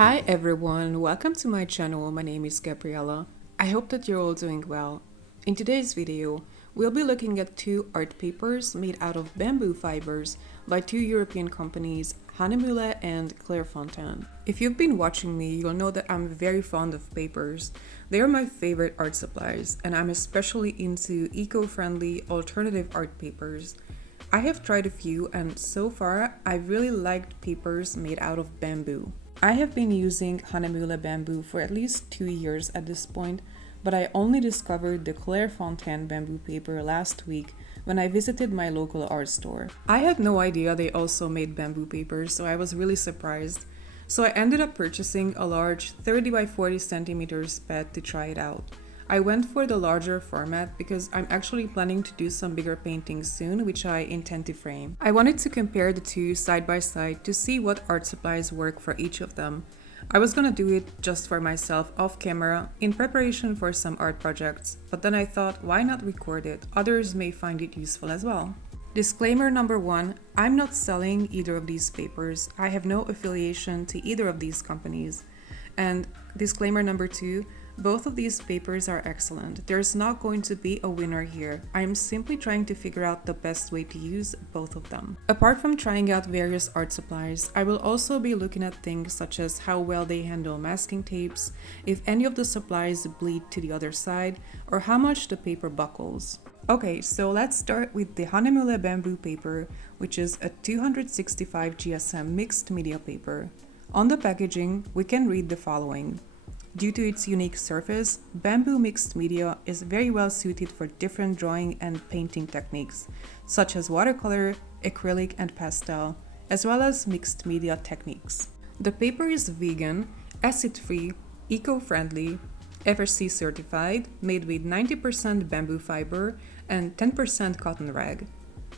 Hi everyone, welcome to my channel. My name is Gabriella. I hope that you're all doing well. In today's video, we'll be looking at two art papers made out of bamboo fibers by two European companies, Hahnemühle and Clairefontaine. If you've been watching me, you'll know that I'm very fond of papers. They are my favorite art supplies, and I'm especially into eco-friendly alternative art papers. I have tried a few, and so far, I've really liked papers made out of bamboo. I have been using Hahnemuhle Bamboo for at least 2 years at this point, but I only discovered the Clairefontaine Bamboo paper last week when I visited my local art store. I had no idea they also made bamboo papers, so I was really surprised. So I ended up purchasing a large 30 by 40 centimeters pad to try it out. I went for the larger format because I'm actually planning to do some bigger paintings soon, which I intend to frame. I wanted to compare the two side by side to see what art supplies work for each of them. I was gonna do it just for myself off camera in preparation for some art projects, but then I thought, why not record it? Others may find it useful as well. Disclaimer number 1, I'm not selling either of these papers. I have no affiliation to either of these companies. And disclaimer number 2, both of these papers are excellent. There's not going to be a winner here. I'm simply trying to figure out the best way to use both of them. Apart from trying out various art supplies, I will also be looking at things such as how well they handle masking tapes, if any of the supplies bleed to the other side, or how much the paper buckles. Okay, so let's start with the Hahnemühle Bamboo paper, which is a 265 GSM mixed media paper. On the packaging, we can read the following. Due to its unique surface, bamboo mixed media is very well suited for different drawing and painting techniques, such as watercolor, acrylic, and pastel, as well as mixed media techniques. The paper is vegan, acid-free, eco-friendly, FSC certified, made with 90% bamboo fiber and 10% cotton rag.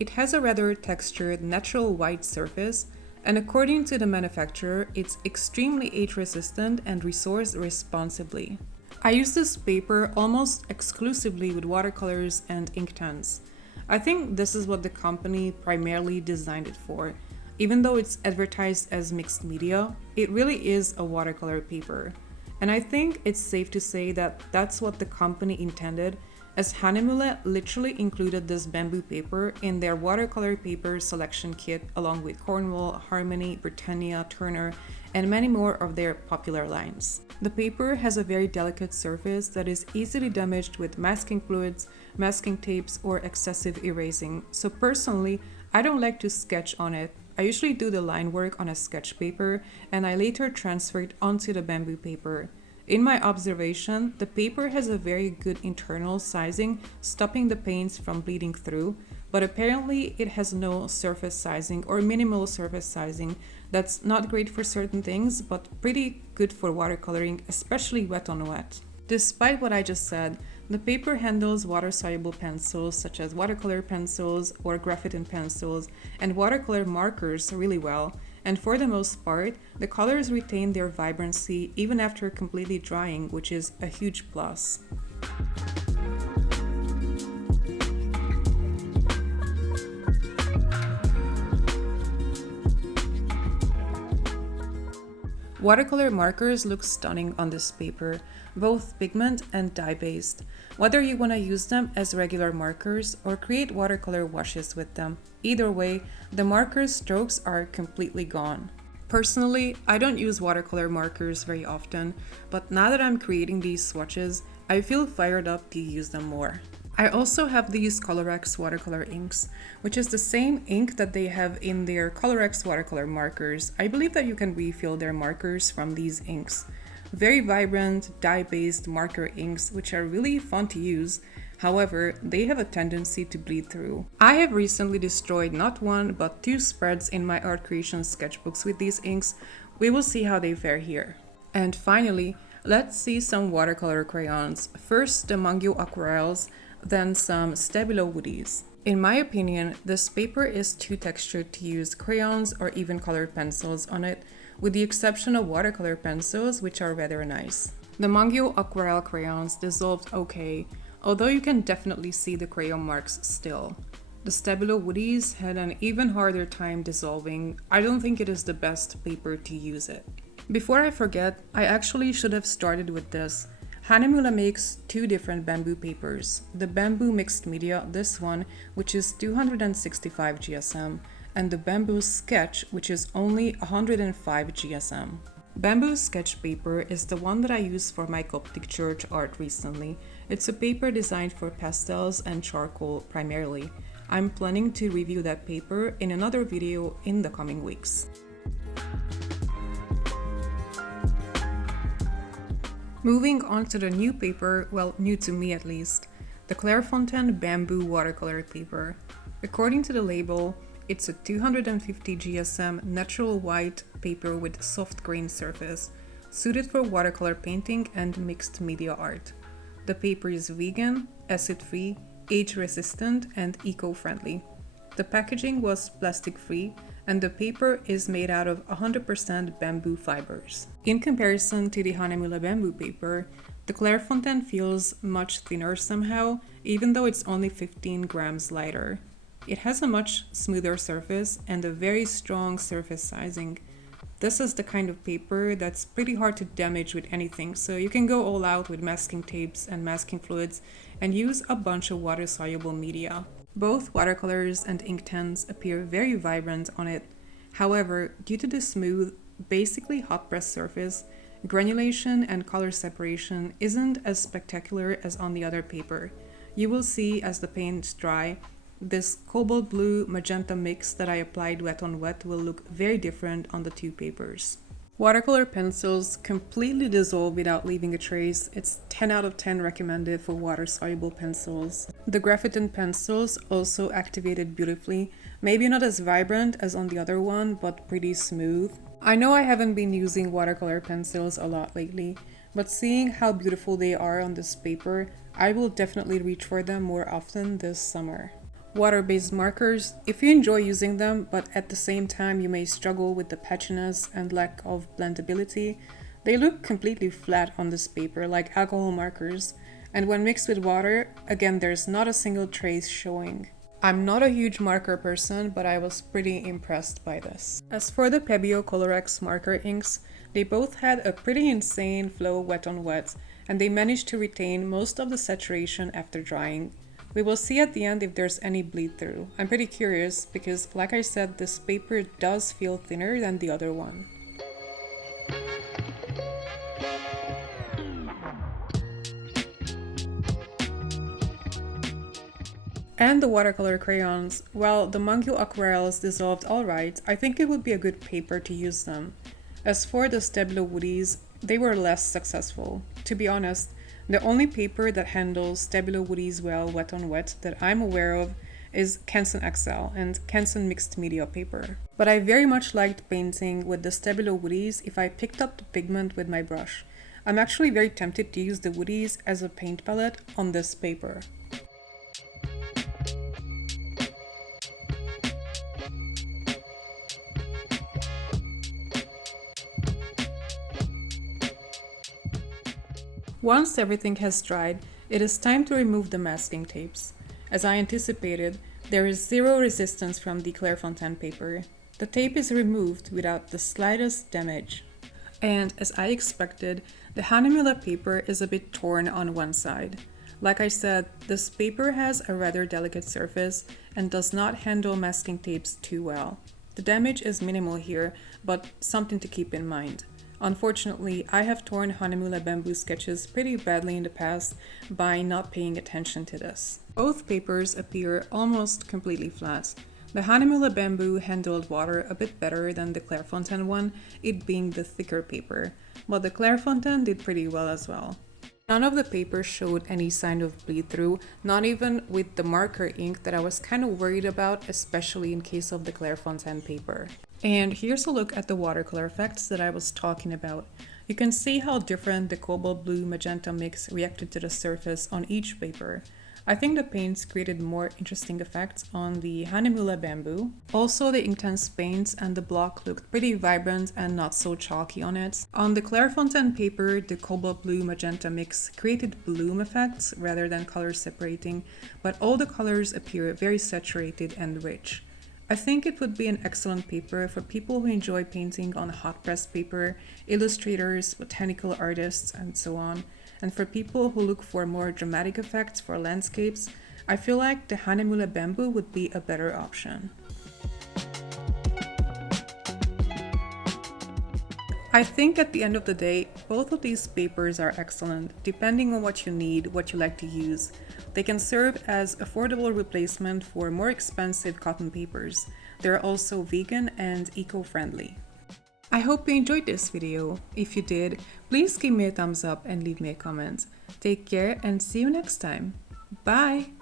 It has a rather textured, natural white surface, and according to the manufacturer, it's extremely age-resistant and resource responsibly. I use this paper almost exclusively with watercolors and inktands. I think this is what the company primarily designed it for. Even though it's advertised as mixed media, it really is a watercolor paper. And I think it's safe to say that that's what the company intended, as Hahnemühle literally included this bamboo paper in their watercolor paper selection kit along with Cornwall, Harmony, Britannia, Turner, and many more of their popular lines. The paper has a very delicate surface that is easily damaged with masking fluids, masking tapes, or excessive erasing, so personally, I don't like to sketch on it. I usually do the line work on a sketch paper, and I later transfer it onto the bamboo paper. In my observation, the paper has a very good internal sizing, stopping the paints from bleeding through, but apparently it has no surface sizing or minimal surface sizing. That's not great for certain things, but pretty good for watercoloring, especially wet on wet. Despite what I just said, the paper handles water-soluble pencils such as watercolor pencils or graphitin pencils and watercolor markers really well, and for the most part, the colors retain their vibrancy even after completely drying, which is a huge plus. Watercolor markers look stunning on this paper, both pigment and dye-based. Whether you want to use them as regular markers or create watercolor washes with them, either way, the marker strokes are completely gone. Personally, I don't use watercolor markers very often, but now that I'm creating these swatches, I feel fired up to use them more. I also have these Colorex watercolor inks, which is the same ink that they have in their Colorex watercolor markers. I believe that you can refill their markers from these inks. Very vibrant, dye-based marker inks, which are really fun to use. However, they have a tendency to bleed through. I have recently destroyed not one, but 2 spreads in my art creation sketchbooks with these inks. We will see how they fare here. And finally, let's see some watercolor crayons. First, the Mangyo Aquarelles, then some Stabilo Woodies. In my opinion, this paper is too textured to use crayons or even colored pencils on it, with the exception of watercolor pencils, which are rather nice. The Mangyo Aquarelle crayons dissolved okay, although you can definitely see the crayon marks still. The Stabilo Woodies had an even harder time dissolving. I don't think it is the best paper to use it. Before I forget, I actually should have started with this. Hahnemühle makes two different bamboo papers. The Bamboo Mixed Media, this one, which is 265 GSM, and the Bamboo Sketch, which is only 105 GSM. Bamboo sketch paper is the one that I used for my Coptic church art recently. It's a paper designed for pastels and charcoal primarily. I'm planning to review that paper in another video in the coming weeks. Moving on to the new paper, well, new to me at least, the Clairefontaine Bamboo watercolor paper. According to the label, it's a 250 GSM natural white paper with soft grain surface, suited for watercolor painting and mixed media art. The paper is vegan, acid-free, age-resistant, and eco-friendly. The packaging was plastic-free, and the paper is made out of 100% bamboo fibers. In comparison to the Hahnemühle bamboo paper, the Clairefontaine feels much thinner somehow, even though it's only 15 grams lighter. It has a much smoother surface and a very strong surface sizing. This is the kind of paper that's pretty hard to damage with anything, so you can go all out with masking tapes and masking fluids and use a bunch of water-soluble media. Both watercolors and Inktense appear very vibrant on it. However, due to the smooth, basically hot press surface, granulation and color separation isn't as spectacular as on the other paper. You will see as the paints dry, this cobalt blue magenta mix that I applied wet on wet will look very different on the two papers. Watercolor pencils completely dissolve without leaving a trace. It's 10 out of 10 recommended for water-soluble pencils. The graphite pencils also activated beautifully, maybe not as vibrant as on the other one, but pretty smooth. I know I haven't been using watercolor pencils a lot lately, but seeing how beautiful they are on this paper, I will definitely reach for them more often this summer. Water-based markers, if you enjoy using them, but at the same time you may struggle with the patchiness and lack of blendability, they look completely flat on this paper, like alcohol markers, and when mixed with water, again there's not a single trace showing. I'm not a huge marker person, but I was pretty impressed by this. As for the Pebeo Colorex marker inks, they both had a pretty insane flow wet on wet, and they managed to retain most of the saturation after drying. We will see at the end if there's any bleed through. I'm pretty curious because, like I said, this paper does feel thinner than the other one. And the watercolor crayons, while the Mangyo aquarels dissolved alright, I think it would be a good paper to use them. As for the Stabilo woodies, they were less successful. To be honest, the only paper that handles Stabilo woodies well wet on wet that I'm aware of is Canson XL and Canson Mixed Media paper. But I very much liked painting with the Stabilo woodies if I picked up the pigment with my brush. I'm actually very tempted to use the woodies as a paint palette on this paper. Once everything has dried, it is time to remove the masking tapes. As I anticipated, there is zero resistance from the Clairefontaine paper. The tape is removed without the slightest damage. And as I expected, the Hahnemühle paper is a bit torn on one side. Like I said, this paper has a rather delicate surface and does not handle masking tapes too well. The damage is minimal here, but something to keep in mind. Unfortunately, I have torn Hahnemühle bamboo sketches pretty badly in the past by not paying attention to this. Both papers appear almost completely flat. The Hahnemühle bamboo handled water a bit better than the Clairefontaine one, it being the thicker paper, but the Clairefontaine did pretty well as well. None of the papers showed any sign of bleed through, not even with the marker ink that I was kind of worried about, especially in case of the Clairefontaine paper. And here's a look at the watercolor effects that I was talking about. You can see how different the cobalt blue magenta mix reacted to the surface on each paper. I think the paints created more interesting effects on the Hahnemühle bamboo. Also, the Inktense paints and the block looked pretty vibrant and not so chalky on it. On the Clairefontaine paper, the cobalt blue magenta mix created bloom effects rather than color separating, but all the colors appear very saturated and rich. I think it would be an excellent paper for people who enjoy painting on hot press paper, illustrators, botanical artists, and so on. And for people who look for more dramatic effects for landscapes, I feel like the Hahnemühle Bamboo would be a better option. I think at the end of the day, both of these papers are excellent, depending on what you need, what you like to use. They can serve as affordable replacement for more expensive cotton papers. They're also vegan and eco-friendly. I hope you enjoyed this video. If you did, please give me a thumbs up and leave me a comment. Take care and see you next time. Bye!